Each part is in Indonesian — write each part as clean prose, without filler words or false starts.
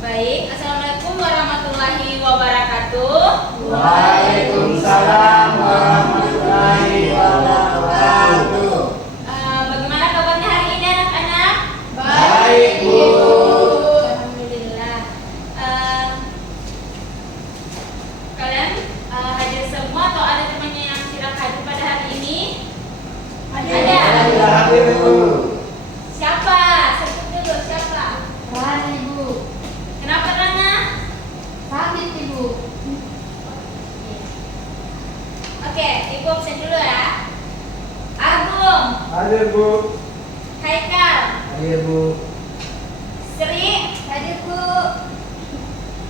Baik, Assalamualaikum warahmatullahi wabarakatuh. Waalaikumsalam warahmatullahi wabarakatuh. Bagaimana kabarnya hari ini anak-anak? Baik, Bu. Alhamdulillah. Kalian hadir semua atau ada temannya yang tidak hadir pada hari ini? Ada. Sudah hadir, Bu. Siapa? Sebut dulu siapa? Rani, Bu. Kenapa Rana? Sakit, Ibu. Oke, Ibu absen dulu ya. Agung, Hadir, Bu. Haikal, Hadir, Bu. Sri, hadir Bu.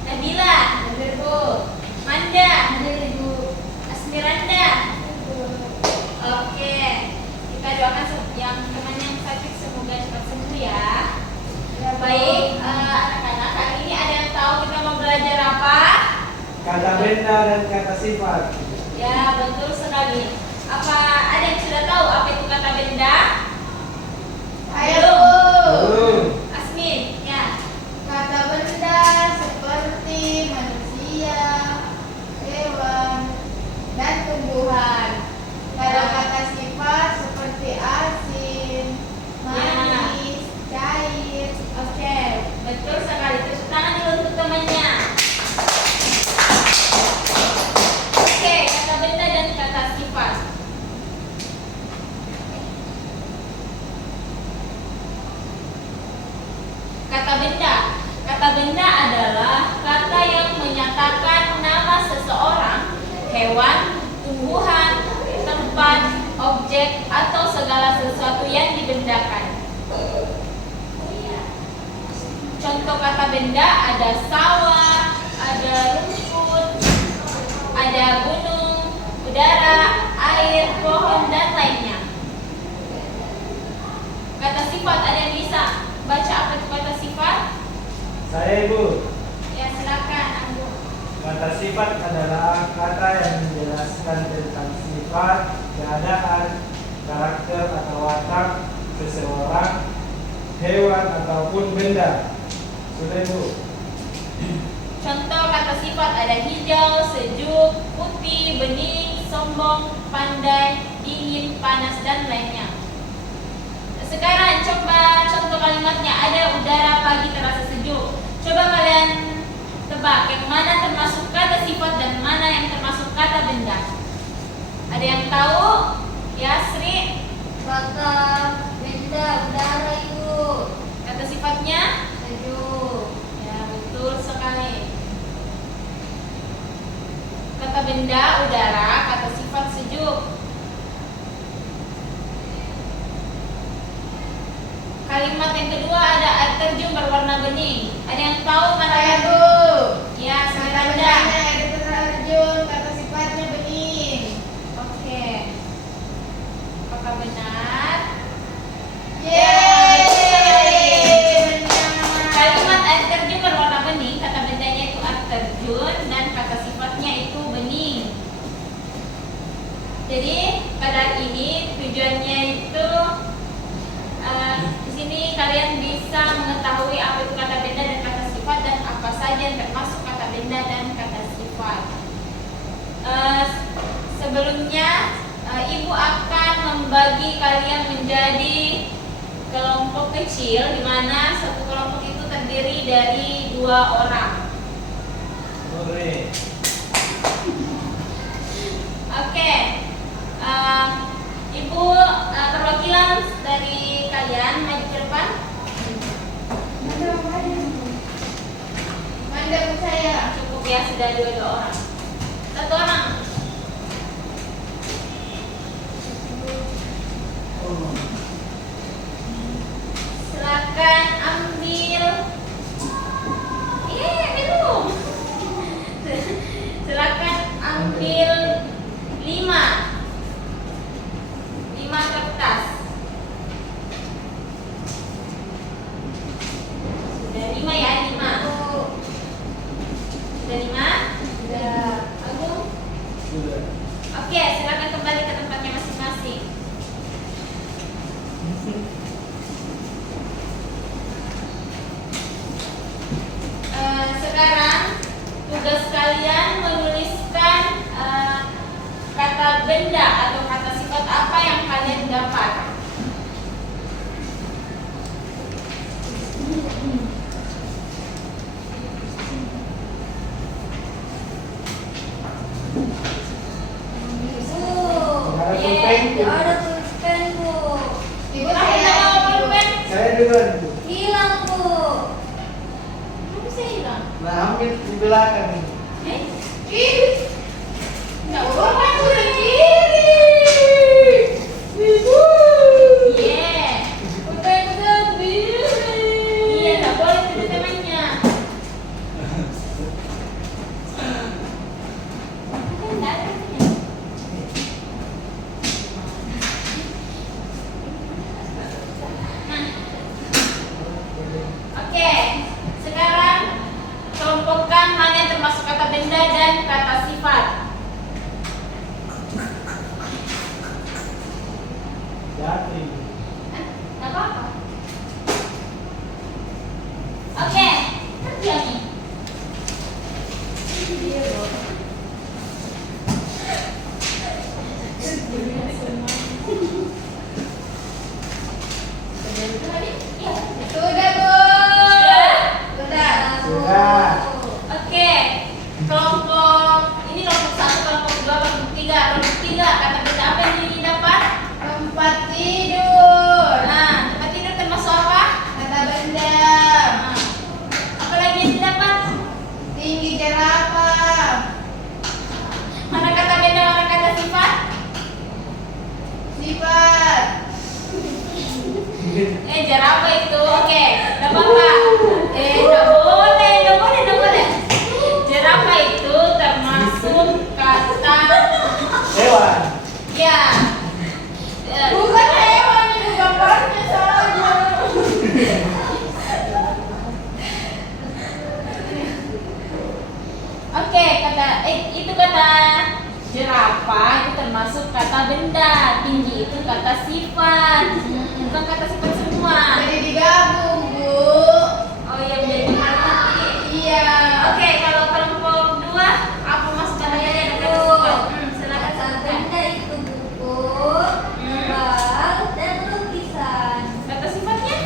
Nabila, hadir Bu. Manda, Hadir, Ibu. Asmiranda. Oke, kita doakan yang teman yang sakit semoga cepat sembuh ya. Baik, anak-anak, hari ini ada yang tahu kita mau belajar apa? Kata benda dan kata sifat. Ya, betul sekali. Apa ada yang sudah tahu apa itu kata benda? Ayo, Belum. Bu. Asmin, ya. Kata benda seperti manusia, hewan, dan tumbuhan. Kalau kata sifat seperti asin, manis, cair. Oke, betul sekali. Tepuk tangan dulu untuk temannya. Oke, kata benda dan kata sifat. Kata benda. Kata benda adalah kata yang menyatakan nama seseorang, hewan, tumbuhan, tempat, objek, atau segala sesuatu yang dibendakan. Contoh kata benda ada sawah, ada rumput, ada gunung, udara, air, pohon, dan lainnya. Kata sifat ada yang bisa baca apa itu kata sifat? Saya, Bu. Ya silakan, Anggun. Kata sifat adalah kata yang menjelaskan tentang sifat, keadaan, karakter atau watak seseorang, hewan ataupun benda. Sudah, Bu. Contoh kata sifat ada hijau, sejuk, putih, bening, sombong, pandai, dingin, panas, dan lainnya. Sekarang coba contoh kalimatnya. Ada udara pagi terasa sejuk. Coba kalian tebak yang mana termasuk kata sifat dan mana yang termasuk kata benda. Ada yang tahu? Ya, Sri. Kata benda udara, Ibu. Kata sifatnya? Sejuk. Ya, betul sekali. Kata benda udara, kata sifat sejuk. Kalimat yang kedua ada air terjun berwarna bening. Ada yang tahu mana Saya, yang? Bu. Ya, Kata Smiranda. bendanya air terjun, kata sifatnya bening. Oke. Apakah benar? Yeay, benar. Kalimat air terjun berwarna bening, kata bendanya itu air terjun dan kata sifatnya itu bening. Jadi pada hari ini tujuannya itu di sini kalian bisa mengetahui apa itu kata benda dan kata sifat dan apa saja yang termasuk kata benda dan kata sifat. Sebelumnya Ibu akan membagi kalian menjadi kelompok kecil di mana satu kelompok itu terdiri dari 2 orang. Sore. Oke. Ibu perwakilan dari kalian maju ke depan. Manda, Bu, saya. Cukup ya, sudah 2 orang. 1 orang. Silakan ambil. Belum. Silakan ambil 5 kertas. Sudah 5 ya, 5. Sudah 5? Sudah. benda atau kata sifat apa yang kalian dapat? Ada pulpen, Bu. Ibu Apa nama pulpen? Saya duluan, Bu. hilang, Bu. Kamu bisa hilang? Nah, hampir di belakang. Eh? Ih, Nggak pulpen boleh. Bu di kiri. Ibu. Yeah. Pulpen Bu di kiri. Iya, nggak boleh itu temannya. Kan nggak ada temannya. Nah, oke. Sekarang kelompokkan mana yang termasuk kata benda dan kata sifat. Jati. Nggak apa-apa. Oke, kerja nih. Iya, Bu. Iya. Sudah, Bu. Sudah. Sudah. Oke, kelompok ini kelompok 1, kelompok 2, kelompok 3. Kelompok 3 kata benda apa yang didapat? Tempat tidur. Nah, tempat tidur termasuk apa? Kata benda. Nah, apa lagi yang didapat? Tinggi jerapah. Mana kata benda, mana kata sifat? Sifat. Jerapah itu, oke, nggak apa-apa. Nggak boleh, nggak boleh, nggak boleh. Jerapah itu termasuk kata, Hewan. ya. Bukan hewan, itu gambarnya saja. Oke, itu kata jerapah itu termasuk kata benda. Tinggi itu kata sifat, bukan kata sifat semua. Jadi digabung, Bu. Oh iya, menjadi nanti. Iya. Oke, kalau kelompok 2 apa masuk kata benda dan kata sifat? Silakan Kata sebutkan. benda itu buku, Hmm. bal, dan lukisan. Kata sifatnya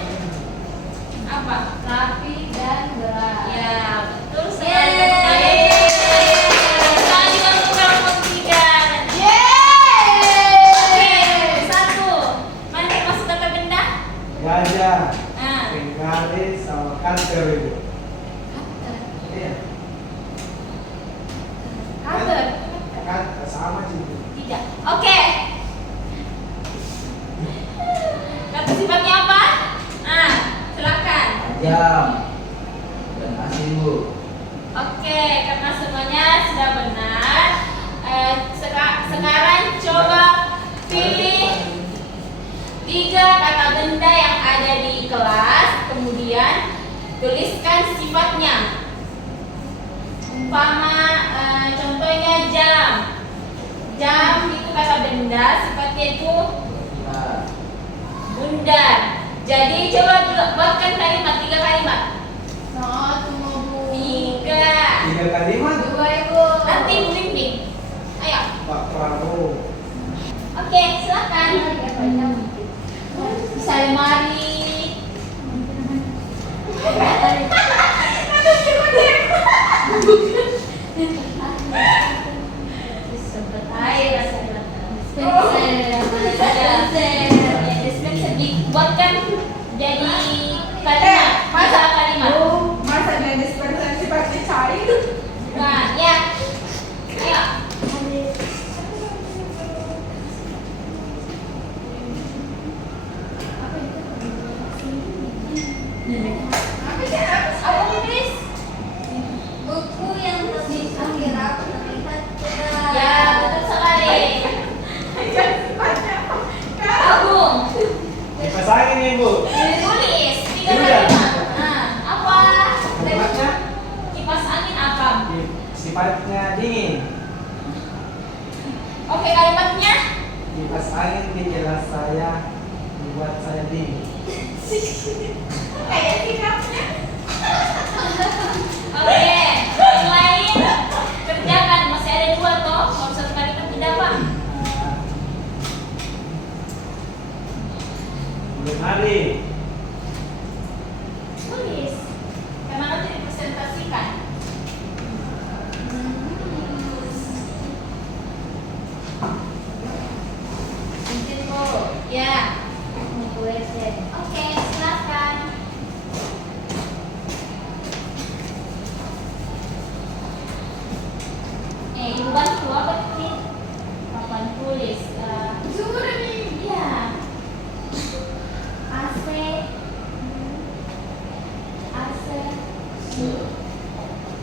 apa? Rapi dan berat. Ya, betul sekali. Yeay. Sekali untuk kelompok 3. Yeay. Oke, 1. Mana yang masuk kata benda? Gajah. Nah, Penggaris sama kanker itu. Iya. cover. Kan sama sih. Bu. Tidak. Oke. Kata sifatnya apa? Nah, silakan. Jam dan asin, Bu. Oke, karena semuanya sudah benar. Sekarang coba pilih 3 kata benda yang ada di kelas, kemudian tuliskan sifatnya. Umpama contohnya jam. Jam itu kata benda, sifatnya itu Nah, bundar. Jadi coba buatkan kalimat 3 kalimat. Satu, Bu. 3. 3 kalimat. 2, Ibu. Nanti blimbing. Ayo. Pak Prabowo. Oke, silakan. Bisa lemari. Air. Dispenser dibuatkan jadi kalimat. Masa kalimat. Masa dia dispensasi pakai cair? Bukan, ya. Ayo. Apa sih? Apa tulis? Buku yang lebih akhirat terlihat cerah. Ya, betul sekali. Agung. Kipas angin nih, Bu. Tulis 3 Sudah. kalimat. Nah, apa? Kalimatnya Kipas angin apa? sifatnya dingin. Oke, kalimatnya. Kipas angin di gelas saya membuat saya dingin. Kayak sikapnya. Oke, yang lain kerjakan. Masih ada 2 toh. Kalau 1 kalimat tidak apa? bantu apa ini? Papan tulis. Sudah nih. Iya. AC. AC.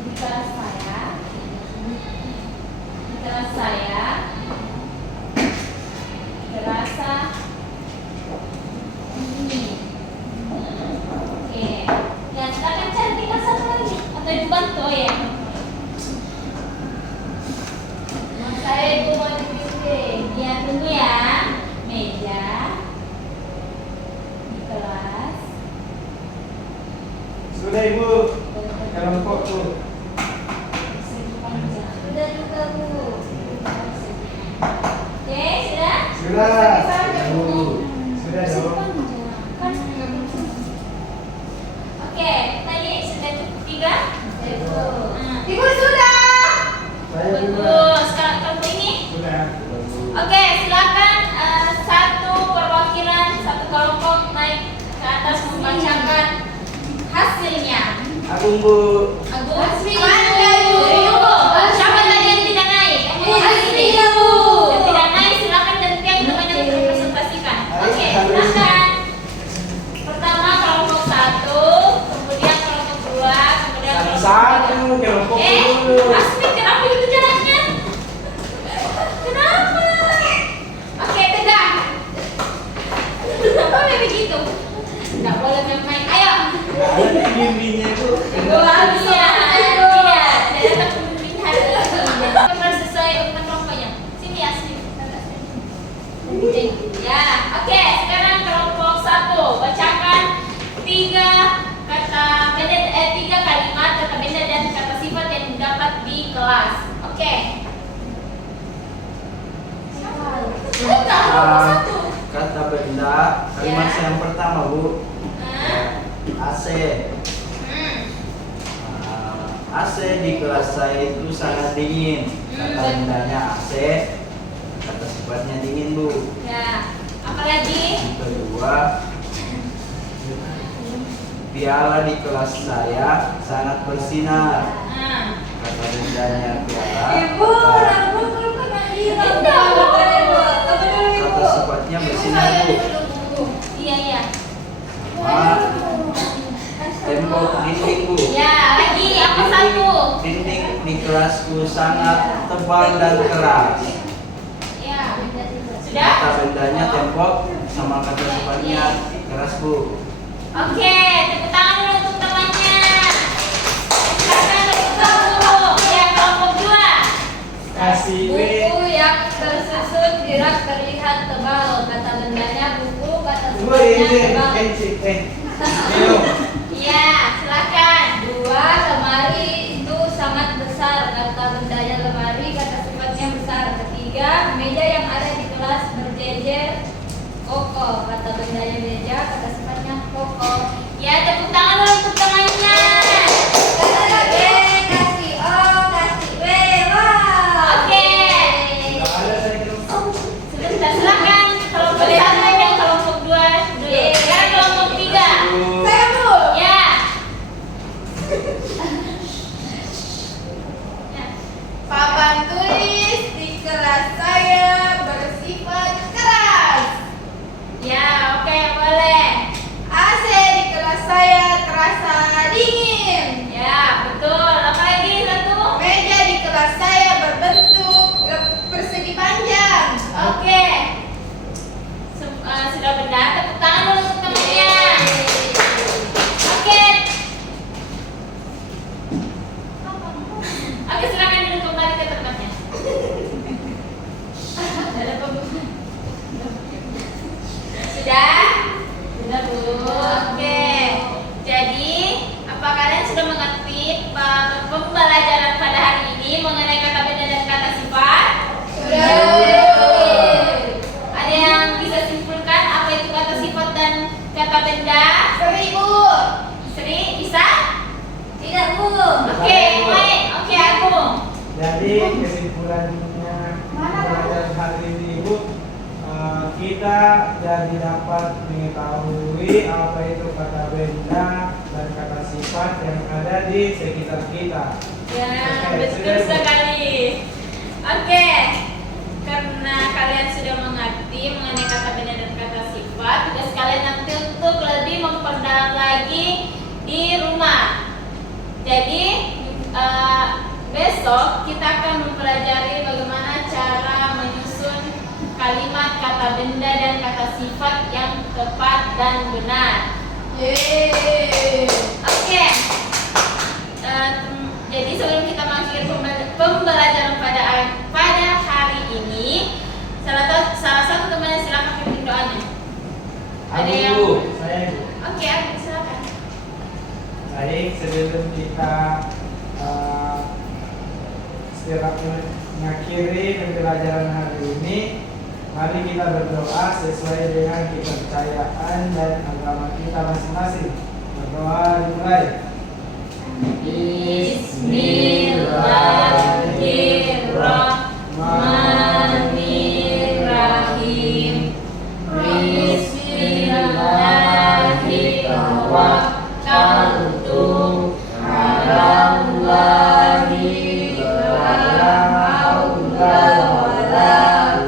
Di kelas saya. Di kelas saya. Terasa ini. Oke. Ya, silakan cari tinggal satu lagi atau dibantu ya. Saya ibu mau dibimbing. Ya, tunggu ya. Meja di kelas. Sudah ibu, kelompok tuh. Persegi panjang. Sudah juga bu. Oke, sudah? Sudah. Bu. Sudah Persegi dong. panjang. Kan? Oke, tadi sudah cukup 3? Nah. Ibu sudah. Saya juga. Bagus. Sekarang kamu ini. Sudah. Oke, silakan satu perwakilan satu kelompok naik ke atas membacakan hasilnya. Agung bu. Agus, Mana, Bu? Ibu, siapa tadi yang tidak naik? Yang mau naik ini. Bu. Yang tidak naik silakan gantian namanya dipresentasikan. Oke, silakan. Pertama kelompok 1, kemudian kelompok 2, kemudian kelompok 3. Satu kelompok dulu. Asmi, kenapa itu jalannya? Kenapa? Oke, tegak. Kenapa begitu? Tidak boleh main-main. Ayo. Ada pembimbingnya itu. Iya, tidak ada pembimbing hari ini. Kita sesuai urutan kelompoknya. Sini ya, sini. Ya, oke. Sekarang kelompok 1 bacakan 3 kata benda, 3 kalimat kata benda dan kata sifat yang didapat di kelas. Oke. Satu. Kata benda, kalimat Ya. yang pertama bu, Nah. AC. Hmm. AC di kelas saya itu sangat dingin. Kata bendanya AC, kata sifatnya dingin bu. Ya. Apalagi? Yang kedua, piala di kelas saya sangat bersinar. Nah. Kata bendanya piala. Ibu, rambut lu kan hilang. Kata sifatnya bersinar bu. Iya, iya. Tembok dinding bu. Ya, lagi apa satu? Dinding di kelasku sangat tebal dan keras. Ya. Sudah? Kata bendanya tembok sama kata sifatnya keras bu. Oke, tepuk tangan dulu untuk temannya. Silakan tepuk tangan dulu. Ya, kelompok 2. Kasih W. Buku yang tersusun gerak terlihat tebal. Kata bendanya buku, kata Ibu sifatnya ini tebal. minum. Iya, silakan. 2, lemari itu sangat besar. Kata bendanya lemari, kata sifatnya besar. 3, meja yang ada di kelas berjejer kokoh. Kata bendanya meja, kata sifatnya kokoh. Ya, tepuk tangan dulu untuk temannya. Kasih O, kasih W, wah. Oke. Nggak ada saya kelompok. Sebentar, silakan. Kelompok 1 dan kelompok 2 dulu. Sekarang kelompok 3. Saya Bu. Ya. Ya. Papan tulis di kelas saya bersifat keras. Ya, oke, boleh. AC di kelas saya terasa dingin. Ya, betul. Apa lagi satu? Meja di kelas saya berbentuk persegi panjang. Oke. Sudah benar. Tepuk tangan dulu untuk temannya. Oke. Oke, silakan dulu kembali ke tempatnya. Ada pembukaan. Sudah? Sudah, Bu. Oke. Jadi, apa kalian sudah mengerti pembelajaran pada hari ini mengenai kata benda dan kata sifat? Ada yang bisa simpulkan apa itu kata sifat dan kata benda? Seribu. Sri, bisa? Tidak Bu. Oke, mulai. Oke, aku. Jadi kesimpulannya pelajaran hari ini ibu, kita jadi dapat mengetahui apa itu kata benda dan kata sifat yang ada di sekitar kita. Ya, Oke, betul sudah, Bu. sekali. Oke, karena kalian sudah mengerti mengenai kata benda dan kata sifat, tugas kalian nanti untuk lebih memperdalam lagi di rumah. Jadi besok kita akan mempelajari bagaimana cara menyusun kalimat kata benda dan kata sifat yang tepat dan benar. Yeay. Oke. Jadi sebelum kita mengakhiri pembelajaran pada hari ini, salah satu teman silakan pimpin doanya. Ada yang? Saya Bu. Oke, Abi, silakan. Baik, sebelum kita setiap mengakhiri pembelajaran hari ini, mari kita berdoa sesuai dengan kepercayaan dan agama kita masing-masing. Berdoa dimulai. Bismillahirrahmanirrahim. Bismillahirrahmanirrahim. Alallahi la haula wala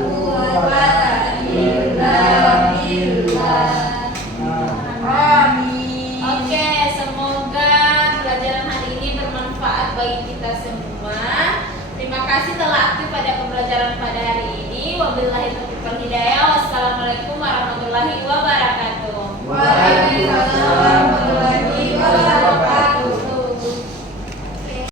quwwata illa billah. Amin. Oke, semoga pelajaran hari ini bermanfaat bagi kita semua. Terima kasih telah aktif pada pembelajaran pada hari ini. Wabillahi taufiq wal hidayah. Wassalamualaikum warahmatullahi wabarakatuh.